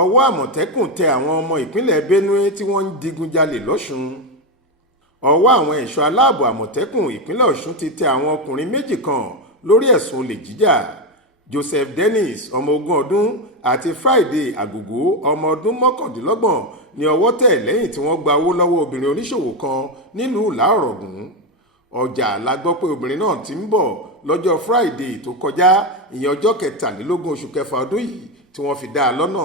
ọwọ́ àmọ̀tẹ́kùn tẹ àwọn ọmọ ìpínlẹ̀ Benue tí wọ́n ń digunjalè lọ́ṣùn. ọwọ́ àwọn ẹ̀ṣọ́ aláàbò àmọ̀tẹ́kùn ìpínlẹ̀ Ọ̀ṣun ti tẹ àwọn ọkùnrin méjì kan lórí ẹ̀sùn olè jíjà. Joseph Dennis ọmọ 20 ọdún àti Friday Agogo ọmọ ọdún 29 ní ọwọ́ tẹ̀ lẹ́yìn tí wọ́n gba owó lọ́wọ́ obìnrin oníṣòwò kan nílùú Ìlá-Ọ̀ràngún. ọjà la gbọ́ pé obìnrin náà ti ń bọ̀ lọ́jọ́ Friday tó kọjá, ìyẹn ọjọ́ 23 oṣù kẹfà ọdún yìí tí wọ́n fi dá a lọ́nà.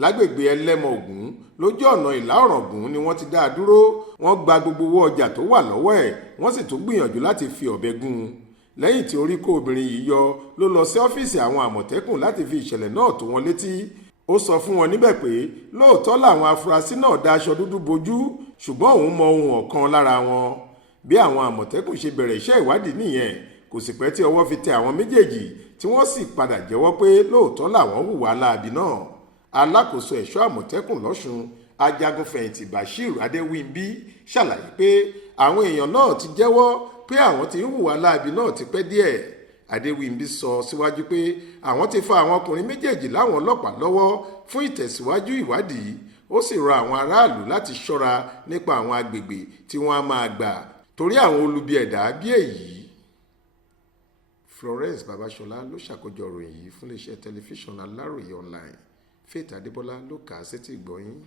lágbègbè ẹlẹ́mọ ògún lójú ọ̀nà Ìlá-Ọ̀ràngún ni wọ́n ti dá a dúró. wọ́n gba gbogbo owó ọjà tó wà lọ́wọ́ ẹ̀, wọ́n sì tún gbìyànjú láti fi ọ̀bẹ gún un. lẹ́yìn tí orí kó obìnrin yìí yọ ló lọ sí ọ́fíìsì àwọn àmọ̀tẹ́kùn láti fi ìṣẹ̀lẹ̀ náà tó wọn létí. ó sọ fún wọn níbẹ̀ pé lóòótọ́ làwọn afurasí náà da aṣọ dúdú bojú, ṣùgbọ́n òun mọ ohun ọ̀kan lára wọn. bí àwọn àmọ̀tẹ́kùn ṣe bẹ̀rẹ̀ iṣẹ́ ìwádìí nìyẹn, kò sì pẹ́ tí ọwọ́ fi tẹ àwọn méjèèjì tí wọ́n sì padà jẹ́wọ́ pé lóòótọ́ làwọn hùwà láabi náà. alákòóso ẹ̀ṣọ́ àmọ̀tẹ́kùn lọ́ṣùn ajagunfẹ̀yìntì Bashir Adéwìnbí ṣàlàyé pé àwọn èèyàn náà ti jẹ́wọ́ pé àwọn ti ń hùwà láabi náà ti pẹ́ díẹ̀. Adéwìnbí sọ síwájú pé àwọn ti fa àwọn ọkùnrin méjèèjì láwọn ọlọ́pàá lọ́wọ́ fún ìtẹ̀síwájú ìwádìí. ó sì rọ àwọn aráàlú láti ṣọ́ra nípa àwọn agbègbè tí wọ́n á máa gbà torí àwọn olubi ẹ̀dá bí èyí. Florence Babasola ló ṣàkójọ ìròyìn yìí fún iléeṣẹ́ tẹlifíṣàn Aláròye online. Faith Adébọ́lá ló kà á sétí ìgbọ́ yín.